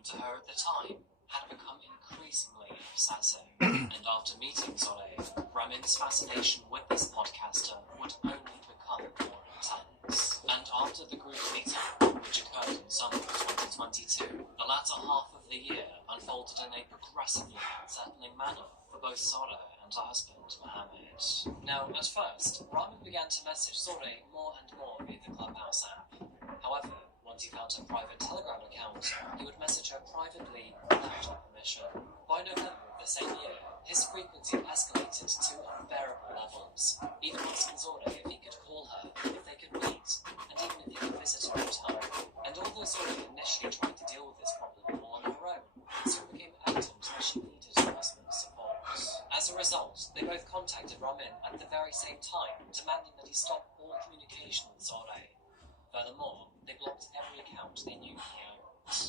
known to her at the time, had become increasingly obsessive. And after meeting Zoe, Ramin's fascination with this podcaster would only become more intense. And after the group meeting, which occurred in summer 2022, the latter half of the year unfolded in a progressively unsettling manner for both Zoe and her husband, Mohammed. Now, at first, Ramin began to message Zoe more and more via the Clubhouse app. However, once he found her private Telegram account, he would message her privately without her permission. By November of the same year, his frequency escalated to unbearable levels, even asking Zoe if he could call her, if they could meet, and even if he could visit her at home. And although Zoe initially tried to deal with this problem all on her own, it soon became evident that she needed her husband's support. As a result, they both contacted Ramin at the very same time, demanding that he stop all communication with Zoe. Furthermore, they blocked every account they knew he owned.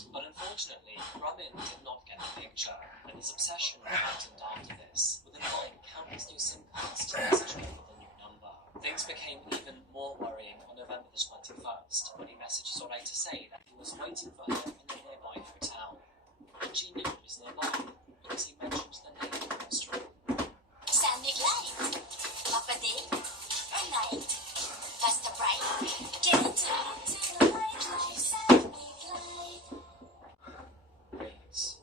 But unfortunately, Ramin did not get the picture, and his obsession heightened after this, with him buying countless new SIM cards to message her with a new number. Things became even more worrying on November the 21st, when he messaged Zoe to say that he was waiting for her in a nearby hotel. And she knew it was nearby, because he mentioned the name of the street. Send me light. Papa day or night. Fast or bright. Get into the light, send me light. Reads.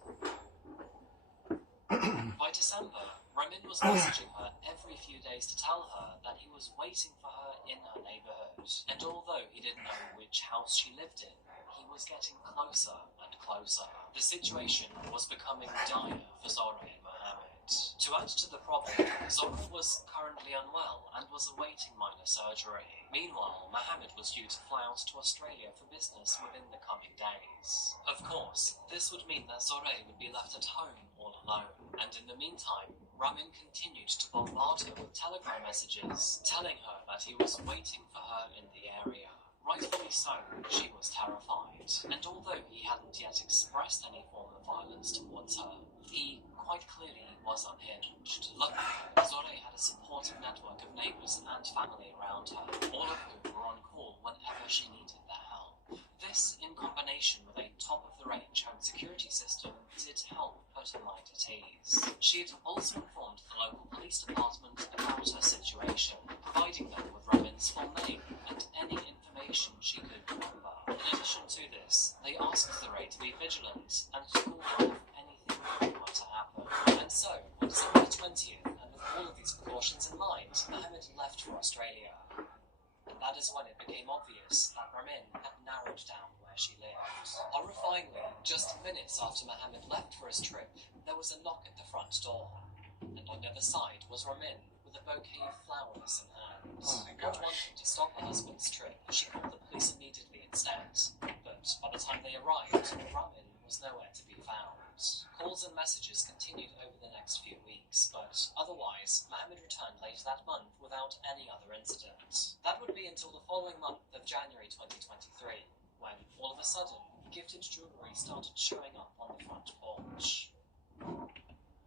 By December, Ramin was messaging her every few days to tell her that he was waiting for her in her neighborhood. And although he didn't know which house she lived in, he was getting closer and closer. The situation was becoming dire for Zoe and Mohammed. To add to the problem, Zoe was currently unwell and was awaiting minor surgery. Meanwhile, Mohammed was due to fly out to Australia for business within the coming days. Of course, this would mean that Zoe would be left at home all alone, and in the meantime, Ramin continued to bombard her with telegram messages, telling her that he was waiting for her in the area. Rightfully so, she was terrified, and although he hadn't yet expressed any form of violence towards her, he quite clearly was unhinged. Luckily, Zoe had a supportive network of neighbours and family around her, all of whom were on call whenever she needed their help. This, in combination with a top-of-the-range home security system, did help put her mind at ease. She had also informed the local police department about her situation, providing them with Ramin's full name and any information she could remember. In addition to this, they asked Zoe to be vigilant and to call her if anything were to happen. And so, on December 20th, and with all of these precautions in mind, Mohammed left for Australia. And that is when it became obvious that Ramin had narrowed down where she lived. Horrifyingly, just minutes after Mohammed left for his trip, there was a knock at the front door. And on the other side was Ramin, with a bouquet of flowers in hand. Not wanting to stop her husband's trip, she called the police immediately instead. But by the time they arrived, Ramin was nowhere to be found. Calls and messages continued over the next few weeks, but otherwise, Mohammed returned later that month without any other incident. That would be until the following month of January 2023, when, all of a sudden, gifted jewellery started showing up on the front porch.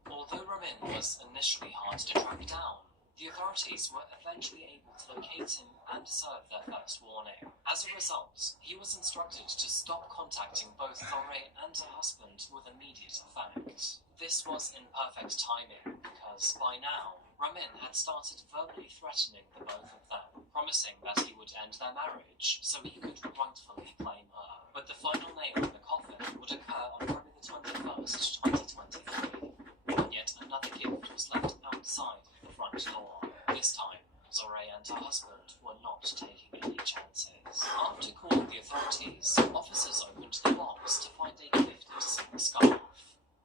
Although Ramin was initially hard to track down, the authorities were eventually able to locate him and serve their first warning. As a result, he was instructed to stop contacting both Zoe and her husband with immediate effect. This was in perfect timing, because by now, Ramin had started verbally threatening the both of them, promising that he would end their marriage so he could rightfully claim her. But the final nail in the coffin would occur on February the 21st, 2023, when yet another gift was left outside of the front door. This time, Zoe and her husband were not taking any chances. After calling the authorities, officers opened the box to find a gifted silk scarf,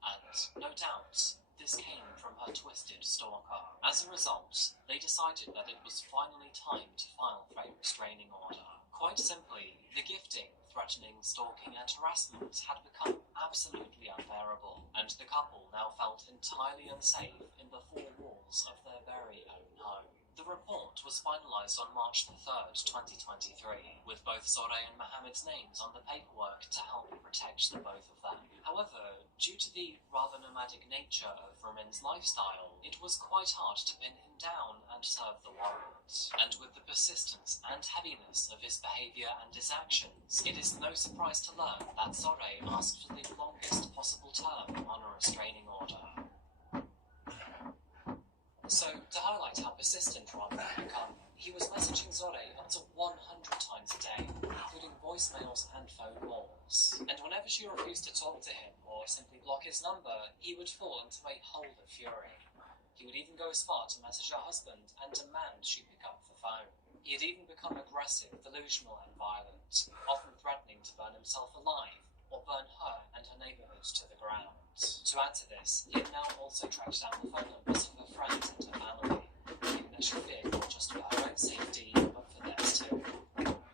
and, no doubt, this came from her twisted stalker. As a result, they decided that it was finally time to file for a restraining order. Quite simply, the gifting, threatening, stalking and harassment had become absolutely unbearable, and the couple now felt entirely unsafe in the four walls of their very own home. The report was finalised on March the 3rd, 2023, with both Zoe and Mohammed's names on the paperwork to help protect the both of them. However, Due to the rather nomadic nature of Ramin's lifestyle, it was quite hard to pin him down and serve the warrant. And with the persistence and heaviness of his behaviour and his actions, it is no surprise to learn that Zoré asked for the longest possible term on a restraining order. So, to highlight how persistent Ramin had become, he was messaging Zoré up to 100 times a day, including voicemails and phone calls. And whenever she refused to talk to him or simply block his number, he would fall into a hole of fury. He would even go as far to message her husband and demand she pick up the phone. He had even become aggressive, delusional and violent, often threatening to burn himself alive or burn her and her neighbourhood to the ground. To add to this, he had now also tracked down the phone numbers of her friends and her family, meaning that she feared not just for her own safety, but for theirs too.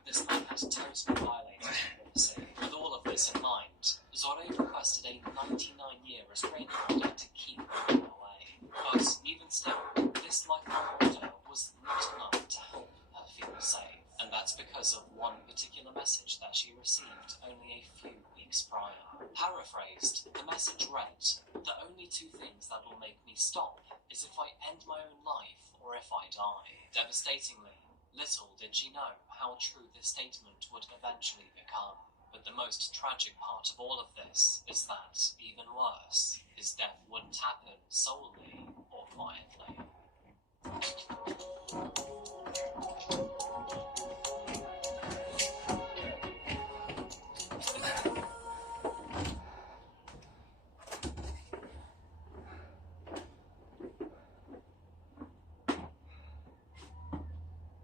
This man had totally violated her privacy. With all of this in mind, Zoré requested a 99-year restraining order to keep Ramin away. But even still, this lifelong order was not enough to help her feel safe. And that's because of one particular message that she received only a few weeks prior. Paraphrased, the message read, "The only two things that will make me stop is if I end my own life or if I die." Devastatingly, little did she know how true this statement would eventually become. But the most tragic part of all of this is that, even worse, his death wouldn't happen solely or quietly.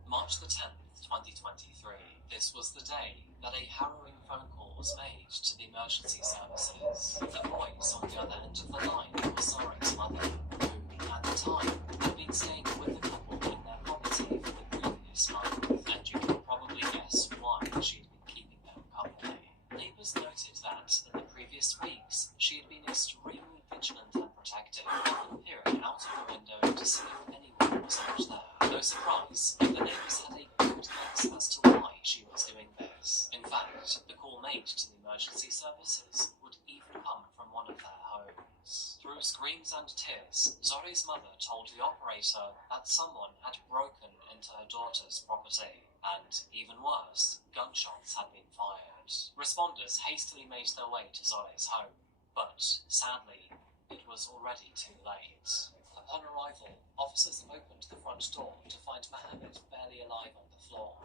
March the 10th, 2023. This was the day that a harrowing phone call was made to the emergency services. The voice on the other end of the line was Zoré's mother, who, at the time, had been staying with the couple in their property for the previous month, and you can probably guess why she had been keeping them company. Neighbours noted that, in the previous weeks, she had been extremely vigilant and protective, often peering out of the window to see if anyone was out there. No surprise, the neighbours had a good guess as to why she was doing this. In fact, the call made to the emergency services would even come from one of their homes. Through screams and tears, Zoré's mother told the operator that someone had broken into her daughter's property, and, even worse, gunshots had been fired. Responders hastily made their way to Zoré's home, but, sadly, it was already too late. Upon arrival, officers opened the front door to find Mohammed barely alive on the floor.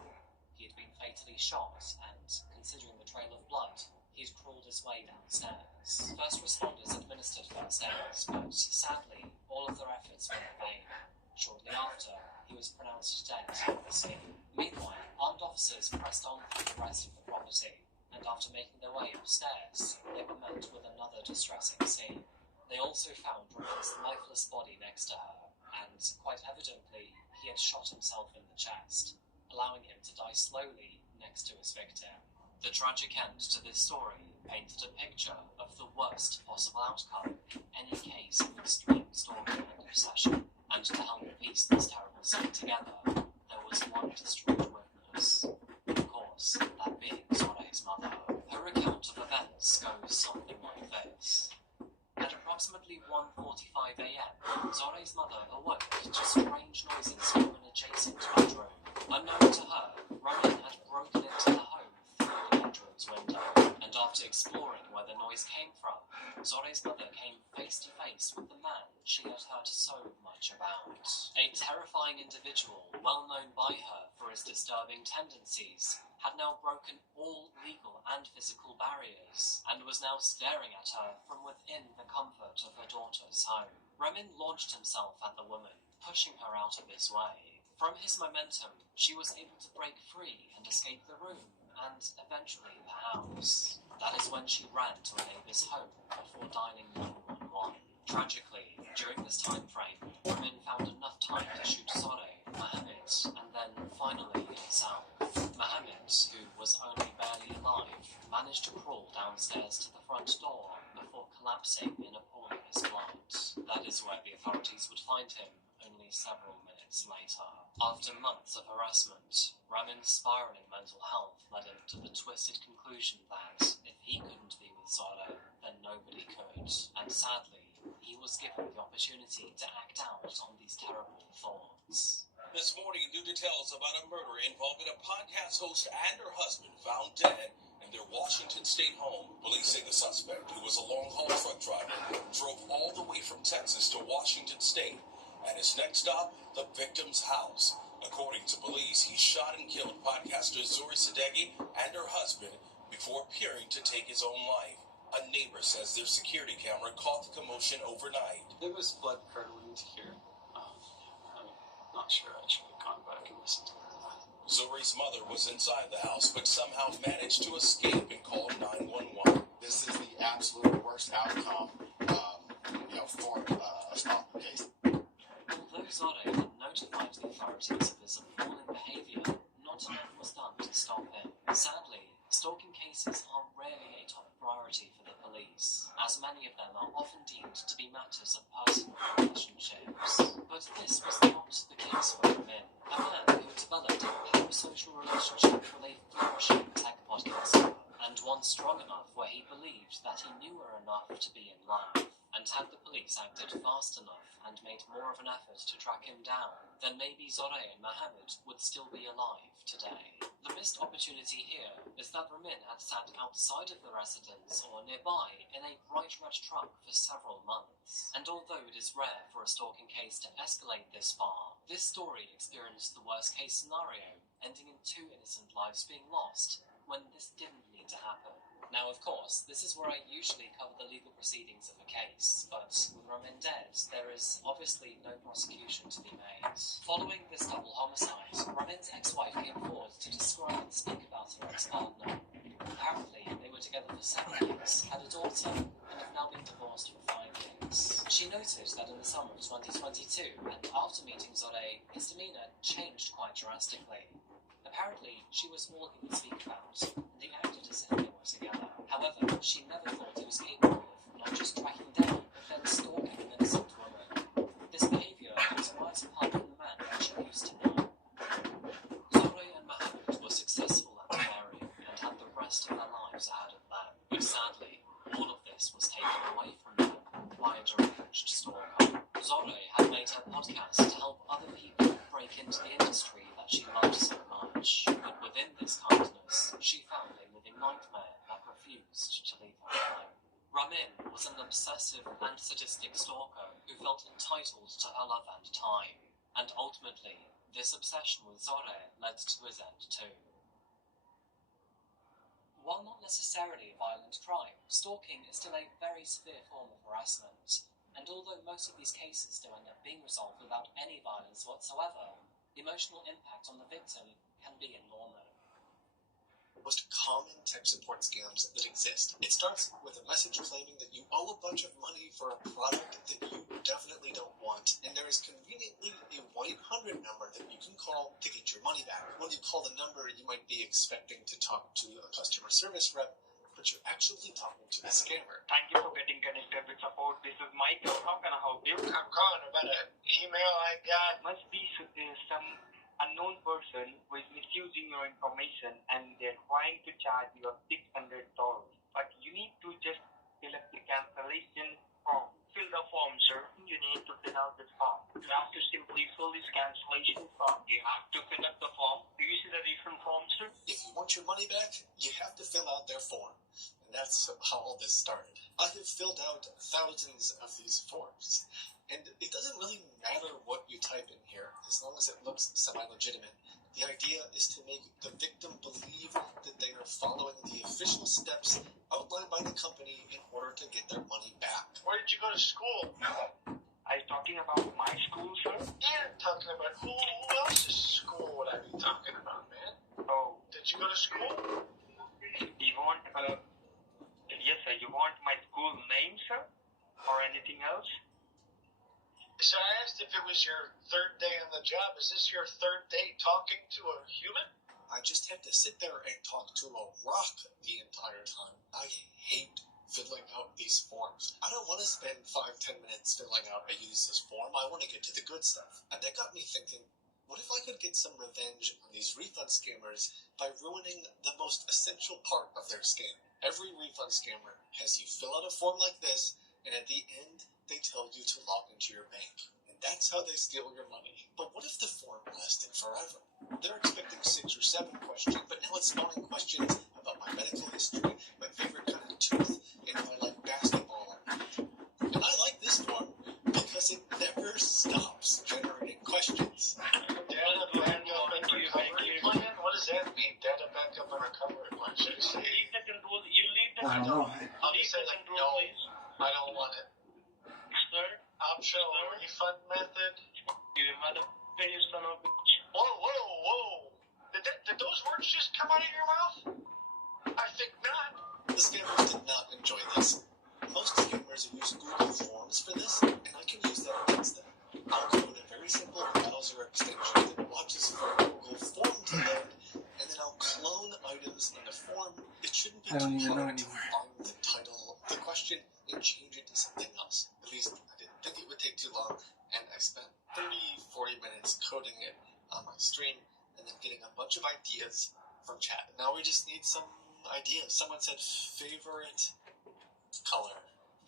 He had been fatally shot and, considering the trail of blood, he had crawled his way downstairs. First responders administered first aid, but sadly, all of their efforts were in vain. Shortly after, he was pronounced dead at the scene. Meanwhile, armed officers pressed on through the rest of the property, and after making their way upstairs, they were met with another distressing scene. They also found Ramin's lifeless body next to her, and, quite evidently, he had shot himself in the chest, allowing him to die slowly next to his victim. The tragic end to this story painted a picture of the worst possible outcome in any case of extreme stalking and obsession, and to help piece this terrible scene together, there was one distraught witness. Of course, that being Zoré's mother. Her account of events goes something like this. At approximately 1:45 a.m., Zoré's mother awoke to strange noises from an adjacent bedroom. Unknown to her, Ramin had broken into the home through the bedroom's window, and after exploring where the noise came from, Zoré's mother came face to face with the man she had heard so much about. A terrifying individual, well known by her for his disturbing tendencies, had now broken all legal and physical barriers, and was now staring at her from within the comfort of her daughter's home. Ramin launched himself at the woman, pushing her out of his way. From his momentum, she was able to break free and escape the room, and eventually the house. That is when she ran to a neighbour's home before dialing 911. Tragically, during this time frame, Ramin found enough time to shoot Zoré, Mohammed, and then finally himself. Mohammed, who was only barely alive, managed to crawl downstairs to the front door before collapsing in a pool of his blood. That is where the authorities would find him only several minutes later. After months of harassment, Ramin's spiraling mental health led him to the twisted conclusion that if he couldn't be with Zoré, then nobody could. Sadly, he was given the opportunity to act out on these terrible thoughts. This morning, new details about a murder involving a podcast host and her husband found dead in their Washington State home. Police say the suspect, who was a long-haul truck driver, drove all the way from Texas to Washington State, and his next stop, the victim's house. According to police, he shot and killed podcaster Zuri Sadeghi and her husband before appearing to take his own life. A neighbor says their security camera caught the commotion overnight. It was blood curdling to hear. I'm not sure I should have gone back and listened to that. Zuri's mother was inside the house, but somehow managed to escape and call 911. This is the absolute worst outcome, for a stalking case. Although Zore had notified the authorities of his appalling behavior, not enough was done to stop him. Sadly, stalking cases are rarely a top priority for the police, as many of them are often deemed to be matters of personal relationships. But this was not the case for Ramin, a man who had developed a parasocial relationship with a flourishing tech podcaster, and one strong enough where he believed that he knew her enough to be in love. And had the police acted fast enough and made more of an effort to track him down, then maybe Zore and Mohammed would still be alive today. The missed opportunity here is that Ramin had sat outside of the residence or nearby in a bright red truck for several months. And although it is rare for a stalking case to escalate this far, this story experienced the worst case scenario, ending in 2 innocent lives being lost, when this didn't need to happen. Now, of course, this is where I usually cover the legal proceedings of a case, but with Ramin dead, there is obviously no prosecution to be made. Following this double homicide, Ramin's ex-wife came forward to describe and speak about her ex-partner. Apparently, they were together for 7 years, had a daughter, and have now been divorced for 5 years. She noted that in the summer of 2022, and after meeting Zore, his demeanour changed quite drastically. Apparently, she was all he would speak about, and they acted as if they were together. However, she never thought he was capable of not just tracking down, but then stalking an innocent woman. This behaviour was right apart from the man that she used to know. Zore and Mohammed were successful at marrying and had the rest of their lives ahead of them. But sadly, all of this was taken away from them by a deranged stalker. Zore had made her podcast to help other people break into the industry that she loved so much. But within this kindness, she found a living nightmare that refused to leave her alone. Ramin was an obsessive and sadistic stalker who felt entitled to her love and time. And ultimately, this obsession with Zore led to his end too. While not necessarily a violent crime, stalking is still a very severe form of harassment. And although most of these cases do end up being resolved without any violence whatsoever, the emotional impact on the victim can be enormous. Most common tech support scams that exist. It starts with a message claiming that you owe a bunch of money for a product that you definitely don't want, and there is conveniently a 1-800 number that you can call to get your money back. When you call the number, you might be expecting to talk to a customer service rep, but you're actually talking to the scammer. Thank you for getting connected with support. This is Michael. How can I help you? I'm calling about an email I got. Must be some unknown person who is misusing your information and they're trying to charge you $600. But you need to just fill up the cancellation form. Fill the form, sir. You need to fill out this form. You have to simply fill this cancellation form. You have to fill up the form. Do you see the different forms, sir? If you want your money back, you have to fill out their form. And that's how all this started. I have filled out thousands of these forms. And it doesn't really matter what you type in here, as long as it looks semi-legitimate. The idea is to make the victim believe that they are following the official steps outlined by the company in order to get their money back. Where did you go to school? Are you talking about my school, sir? Yeah, talking about who else's school would I be talking about, man? Oh, Did you go to school? you want, yes, sir, you want my school name, sir? Or anything else? So I asked if it was your third day on the job. Is this your third day talking to a human? I just have to sit there and talk to a rock the entire time. I hate filling out these forms. I don't want to spend 5-10 minutes filling out a useless form. I want to get to the good stuff. And that got me thinking, what if I could get some revenge on these refund scammers by ruining the most essential part of their scam? Every refund scammer has you fill out a form like this, and at the end, they tell you to log into your bank. And that's how they steal your money. But what if the form lasted forever? They're expecting 6 or 7 questions, but now it's spawning questions about my medical history, my favorite kind of tooth, and if I like basketball or not. And I like this form because it never stops generating questions. Data backup and recovery plan? What does that mean? Data backup and recovery plan? Should I say? Leave the control. You leave the I don't control. know. I'll Leave just say the like, control, no, please. I don't want it. Sir, Optional refund method. you mother face son of a bitch. Whoa. Did those words just come out of your mouth? I think not. The scammers did not enjoy this. Most scammers use Google Forms for this, and I can use that against them. I'll code a very simple browser extension that watches for Google Form to load, and then I'll clone items in the form. It shouldn't be I don't too even know hard to anymore. find the title of the question and change it to something else. At least I didn't think it would take too long, and I spent 30-40 minutes coding it on my stream, and then getting a bunch of ideas from chat. Now we just need some ideas. Someone said favorite color.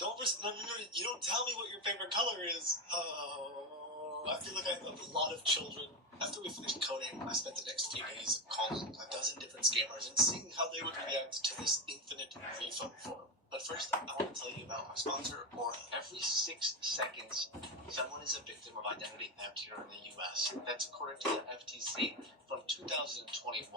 No, you don't tell me what your favorite color is. Oh, I feel like I have a lot of children. After we finished coding, I spent the next few days calling a dozen different scammers and seeing how they would react to this infinite refund form. But first, I want to tell you about our sponsor, Aura. Every 6 seconds, someone is a victim of identity theft here in the US. That's according to the FTC from 2021.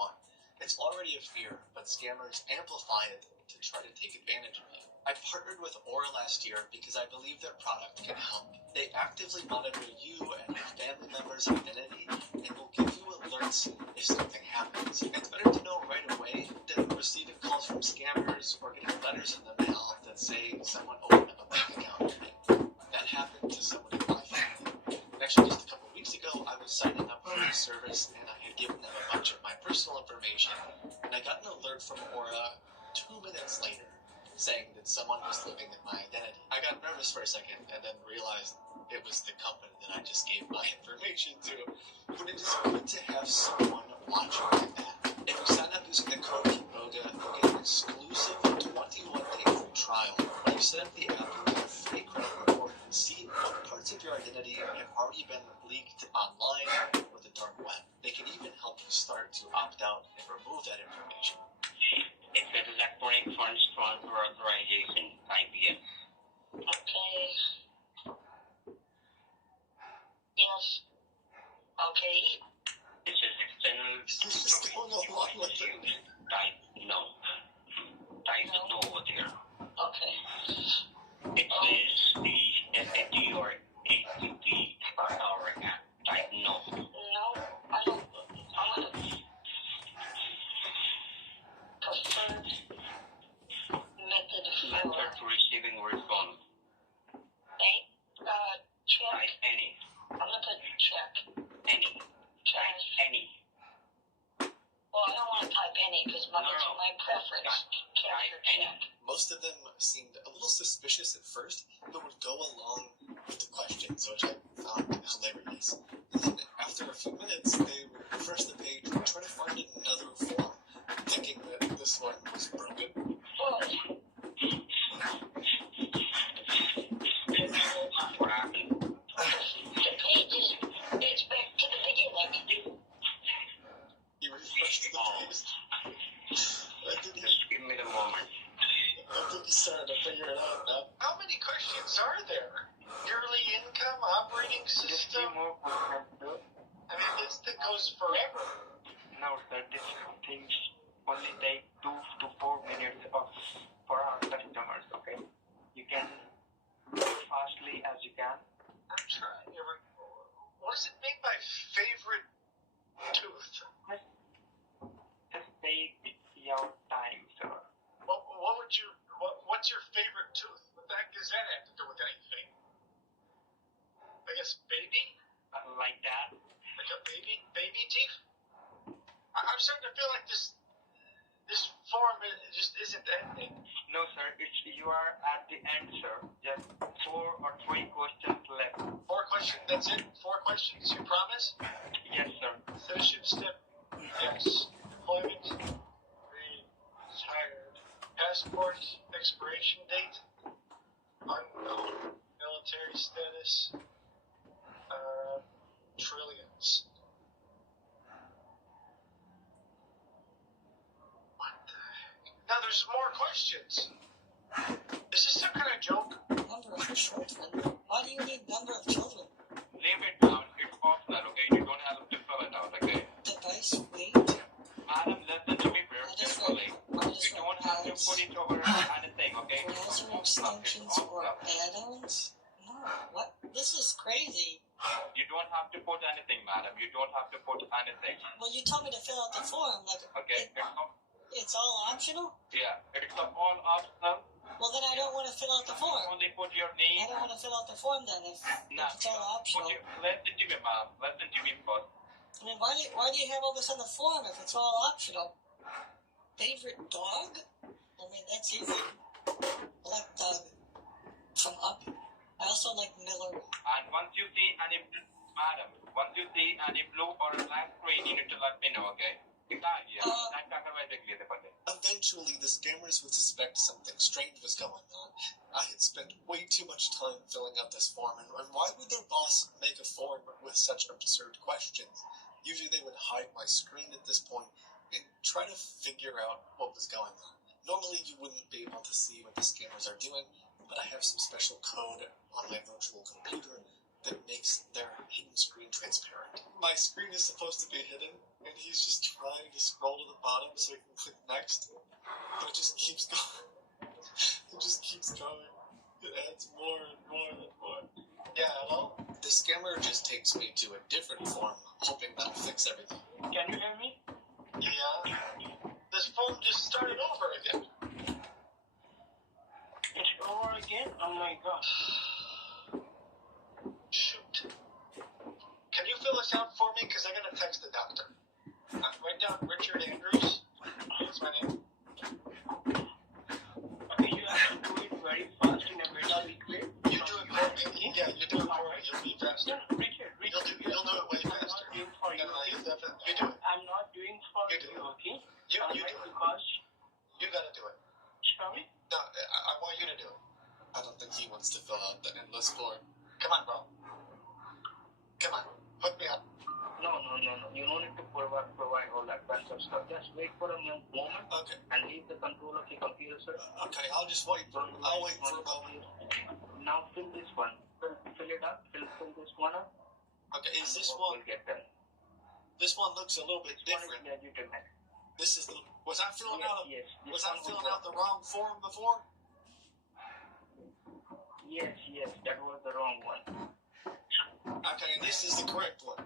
It's already a fear, but scammers amplify it to try to take advantage of you. I partnered with Aura last year because I believe their product can help. They actively monitor you and your family members' identity and will give you alerts if something happens. It's better to know right away than receiving calls from scammers or getting letters in the mail that say someone opened up a bank account for me. That happened to someone in my family. And actually, just a couple weeks ago, I was signing up for a service and I had given them a bunch of my personal information, and I got an alert from Aura 2 minutes later saying that someone was looking at my identity. I got nervous for a second and then realized it was the company that I just gave my information to. But it is good to have someone watching my back. If you sign up using the code KIMBOGA, you'll get an exclusive 21-day free trial. When you set up the app, you get a free credit report and see what parts of your identity have already been leaked online or the dark web. They can even help you start to opt out and remove that information. It's an electronic funds transfer authorization, IPS. Okay. Yes. Okay. This is external. He's just going along with it. Type no. Type the no over there. Okay. It says the SAT or ATP start our app. Type no. No, I don't. I'm gonna preferred method for Method to receiving response. check. Type any. I'm gonna put check. Any. Type any. Well, I don't want to type any because No. it's my preference. Check Type or any. check. Most of them seemed a little suspicious at first, but would go along with the questions, which I found hilarious. And then after a few minutes, they would refresh the page and try to find another form, thinking that this one was broken. Good. What happened? The page it's back to the beginning. He refreshed the page. I think Just give me the moment. he's starting to figure it out now. How many questions are there? Yearly income, operating Just few system? more questions, sir. I mean, this thing goes forever. No, sir, these things only take 2 to 4 minutes for our customers, okay? You can do it fastly as you can. I'm trying. What does it mean by favorite tooth? Just take your time, sir. What's your favorite tooth? What the heck does that have to do with anything? I guess baby? Like that. Like a baby teeth? I'm starting to feel like this form just isn't ending. No, sir, you are at the end, sir. Just 4 or 3 questions left. 4 questions. That's it? 4 questions? You promise? Yes, sir. Citizenship step? Yes. Employment? Retired. Passport expiration date? Unknown. monetary status, trillions. What the heck? Now there's more questions. Is this some kind of joke? Number of children? Why do you need number of children? Leave it down. It's optional, okay? You don't have to fill it out, okay? Device weight? Madam, listen to me very carefully. You don't have to put it over anything, okay? Browser extensions or add-ons? No, what? This is crazy. You don't have to put anything, madam. You don't have to put anything. Well, you told me to fill out the form. Like, Okay? it's all optional? Yeah, it's all optional. Well, then I don't want to fill out the form. Only put your I name. don't want to fill out the form then if it's all optional. Listen to me, ma'am. Listen to me first. I mean, why do you have all this on the form if it's all optional? Favorite dog? I mean, that's easy. I like Doug from Up. I also like Miller. And once you see any blue or black screen, you need to let me know, okay? Eventually, the scammers would suspect something strange was going on. I had spent way too much time filling out this form, and why would their boss make a form with such absurd questions? Usually they would hide my screen at this point and try to figure out what was going on. Normally you wouldn't be able to see what the scammers are doing, but I have some special code on my virtual computer that makes their hidden screen transparent. My screen is supposed to be hidden, and he's just trying to scroll to the bottom so he can click next, but it just keeps going. It just keeps going. It adds more and more and more. Yeah, hello? The scammer just takes me to a different form, hoping that'll fix everything. Can you hear me? Yeah. This phone just started over again. It's over again? Oh my gosh. Shoot. Can you fill this out for me? Because I gotta text the doctor. Write down Richard Andrews. That's my name. Okay, you have to do it very fast in a very quick. You do it for me. Yeah, you do it for me. You'll be faster. Richard, You'll do it way faster. I'm not doing for you. You do it. I'm not doing for You do you, it. okay? You do it. Because, You gotta do it. sorry? No, I want you to do it. I don't think he wants to fill out the endless form. Come on, bro. Come on. Hook me up. No. You don't need to provide all that kind of stuff. Just wait for a moment Okay. and leave the control of your computer, sir. Okay, I'll wait for a moment. Now fill this one. Fill it up. Fill this one up. Okay, is this We'll one? get done. This one looks a little bit This one is different. legitimate. This is the. Was I filling out? Yes. Was I filling out the wrong form before? Yes, that was the wrong one. Okay, and this is the correct one.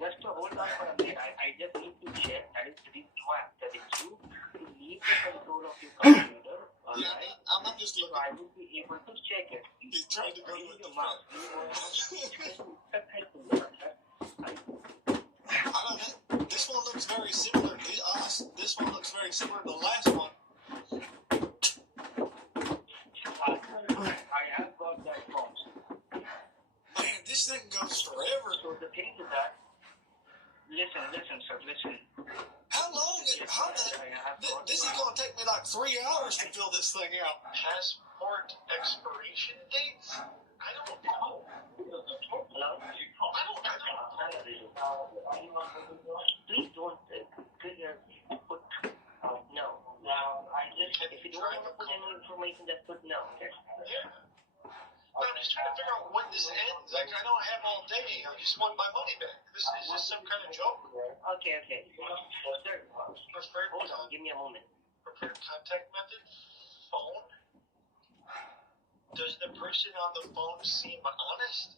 Just to hold on for a minute, I just need to check that it's the one that is you to leave the control of your computer, alright? Yeah, I'm just So looking. I will be able to check it. He's trying to go to a Your different. mouse. I don't know. This one looks very similar. This one looks very similar to the last one. I have got that form. Man, this thing goes forever. So the thing is that, listen, sir, listen. How long? This is going to take me like 3 hours to fill this thing out. Passport expiration dates? I don't know. Hello? I don't know. Please don't put no. Now, if you don't want to put any information, just put no, okay? Yeah. But I'm just trying to figure out when this ends. Like, I don't have all day. I just want my money back. Is this some kind of joke? Okay. Sir, Preferred, hold on, give me a moment. preferred contact method? Phone? Does the person on the phone seem honest?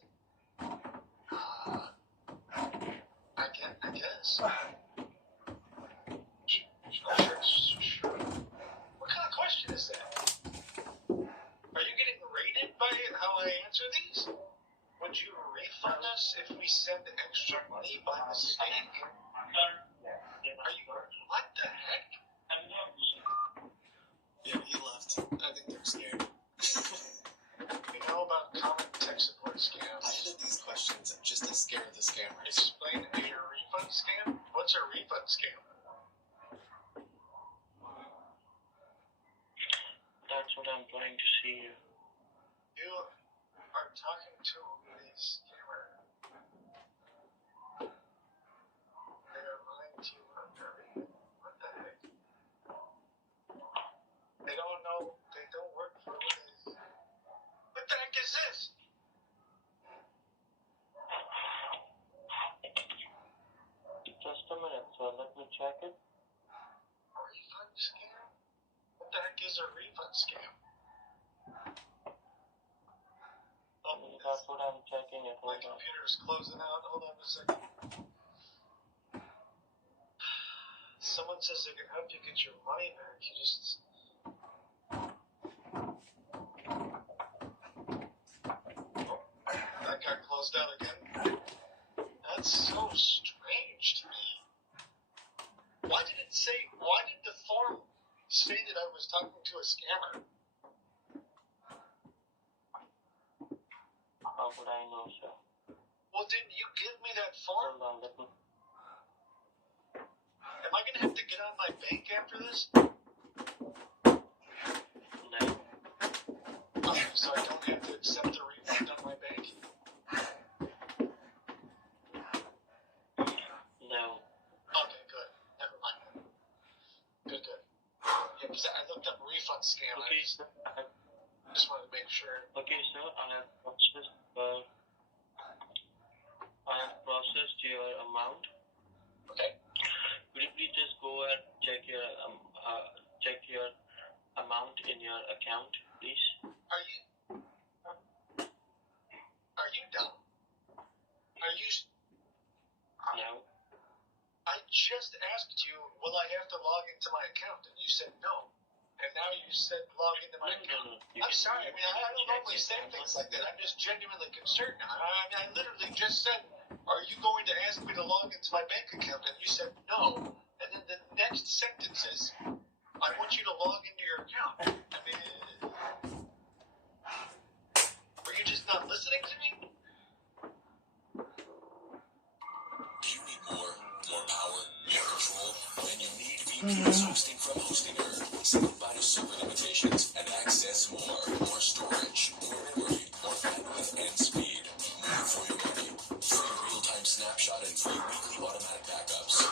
I guess. Sure. What kind of question is that? Are you getting rated by how I answer these? Would you refund us if we send extra money by mistake? What the heck? Yeah, he left. I think they're scared. You know about common tech support scams? I added these questions just to scare the scammers. Explain a refund scam? What's a refund scam? That's what I'm trying to see here. You are talking to a scammer. They are lying to you about everything. What the heck? They don't know. They don't work for this. What the heck is this? Just a minute, sir. Let me check it. A refund scam? What the heck is a refund scam? Oh, That's what I'm checking it. my Hold on. computer is closing out. Hold on a second. Someone says they can help you get your money back. You just... Oh, that got closed out again. That's so strange to me. Why did the form say that I was talking to a scammer? How would I know, sir? Well, didn't you give me that form? Hold on, let me... Am I going to have to get on my bank after this? No. Okay, so I don't have to accept the refund on my bank? No. Okay, good. Never mind. Good. Yeah, because I looked up refund scam. Okay, I sir. just wanted to make sure. Okay, sir. I have processed your amount. Okay. Could you please just go and check your amount in your account, please? Are you dumb? Are you... No. I just asked you, will I have to log into my account? And you said no. And now you said log into my account. No. I'm sorry. I mean, I don't normally say things like that. I'm just genuinely concerned now. I mean, I literally just said, are you going to ask me to log into my bank account? And you said no. And then the next sentence is, I want you to log into your account. I mean, were you just not listening to me? Do you need more power, more control? Then you need VPS hosting from Hostinger. Simplified server limitations and access more storage, more memory, more bandwidth and speed. More for your money. Free real-time snapshot and free weekly automatic backups.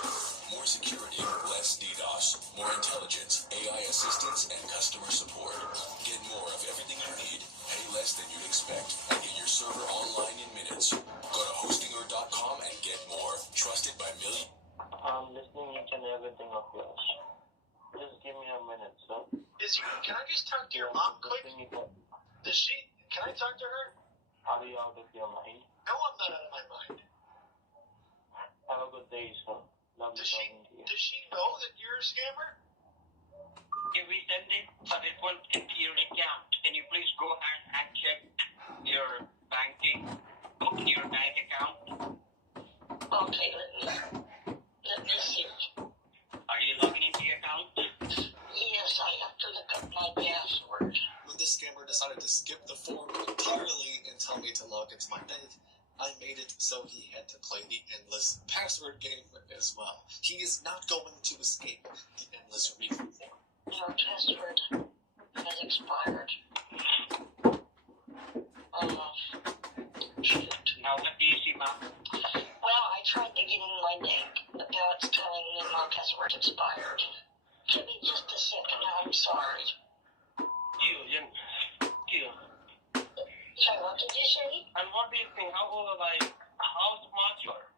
More security, less DDoS, more intelligence, AI assistance, and customer support. Get more of everything you need, pay less than you'd expect, and get your server online in minutes. Go to hostinger.com and get more. Trusted by millions. I'm listening each and everything of yours. Just give me a minute, sir. Can I just talk to your mom quick? Can I talk to her? Are you out of your mind? No, I'm not out of my mind. Have a good day, sir. Lovely talking to you. Does she know that you're a scammer? If we send it a refund into your account, can you please go ahead and check your banking, open your bank account? Okay, let me see. Are you logging into your account? Yes, I have to look up my password. When this scammer decided to skip the form entirely and tell me to log into my bank, I made it so he had to play the endless password game as well. He is not going to escape the endless refund form. Your password has expired. Shoot. Now what do you see, ma'am? Well, I tried to get in my bank, but now it's telling me my password expired. Give me just a second, I'm sorry. Sorry, what did you say? And what do you think? How smart you are?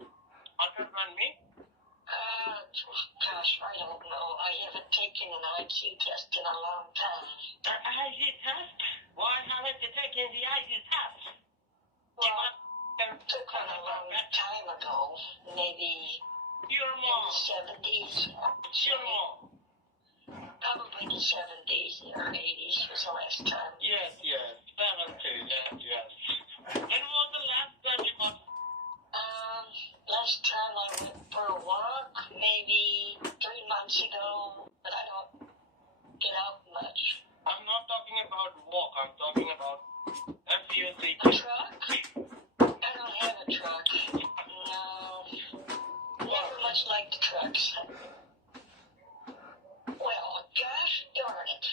Smarter than me? Gosh, I don't know. I haven't taken an IQ test in a long time. An IQ test? Why haven't you taken the IQ test? Well, I took one a long time ago. Maybe Your in mom. the 70s. Your mom. Probably the 70s or 80s was the last time. Yes. 70s, yes. When was the last time you got... Last time I went for a walk, maybe 3 months ago, but I don't get out much. I'm not talking about walk, I'm talking about FUC. A truck? I don't have a truck. No. Never much liked trucks. Well, gosh darn it.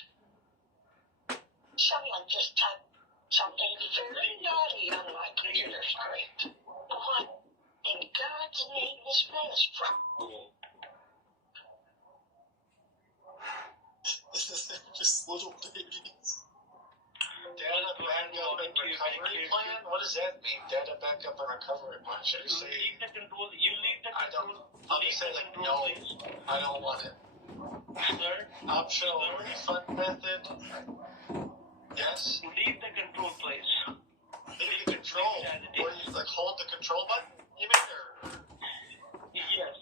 Someone just typed Something very naughty on my computer screen. What in God's name is this from? Just little babies. Data backup and recovery plan? What does that mean? Data backup and recovery plan? Should I say? Leave the control. You leave the I control. don't. I'll just say like no. I don't want it. Sir, Optional refund method. Yes. leave the control, please. Leave the control. Where you like hold the control button? You mean or? Yes.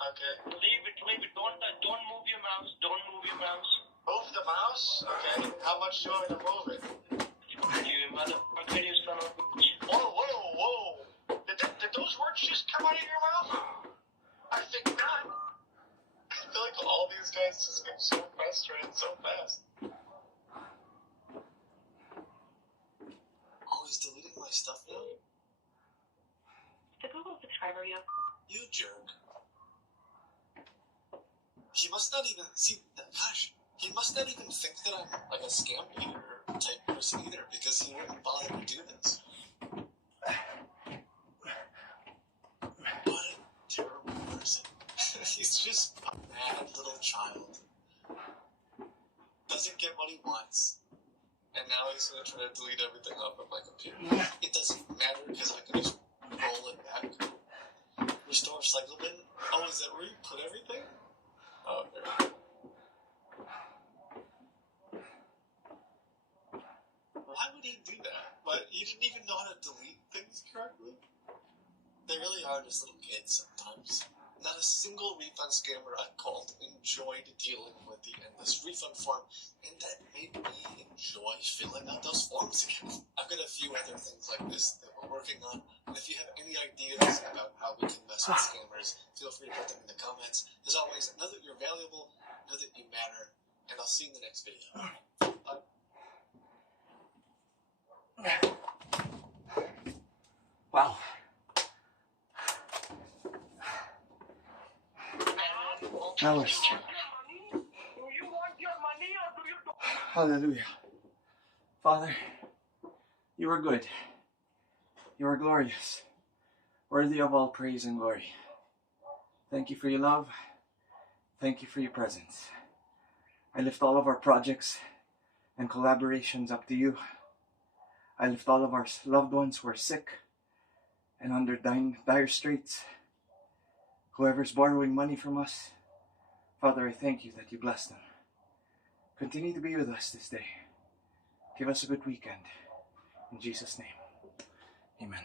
Okay. Leave it. Don't move your mouse. Don't move your mouse. Move the mouse. Okay. How much do you want me to move it? You motherfucker, you son of a bitch. Whoa. Did those words just come out of your mouth? I think not. I feel like all these guys just get so frustrated so fast. Oh, he's deleting my stuff now? The Google subscriber you. You jerk. He must not even see. Gosh, he must not even think that I'm like a scam hater type person either, because he wouldn't bother to do this. What a terrible person. He's just a mad little child. Doesn't get what he wants. And now he's going to try to delete everything off of my computer. It doesn't matter because I can just roll it back. Restore cycle bin. Oh, is that where you put everything? Oh, there we go. Why would he do that? But he didn't even know how to delete things correctly? They really are just little kids sometimes. Not a single refund scammer I've called enjoyed dealing with the endless refund form, and that made me enjoy filling out those forms again. I've got a few other things like this that we're working on, and if you have any ideas about how we can mess with scammers, feel free to put them in the comments. As always, know that you're valuable, know that you matter, and I'll see you in the next video. Bye. Wow. That was... Do you want your money or do you don't? Hallelujah. Father, you are good. You are glorious. Worthy of all praise and glory. Thank you for your love. Thank you for your presence. I lift all of our projects and collaborations up to you. I lift all of our loved ones who are sick and under dire straits. Whoever's borrowing money from us, Father, I thank you that you bless them. Continue to be with us this day. Give us a good weekend. In Jesus' name, amen.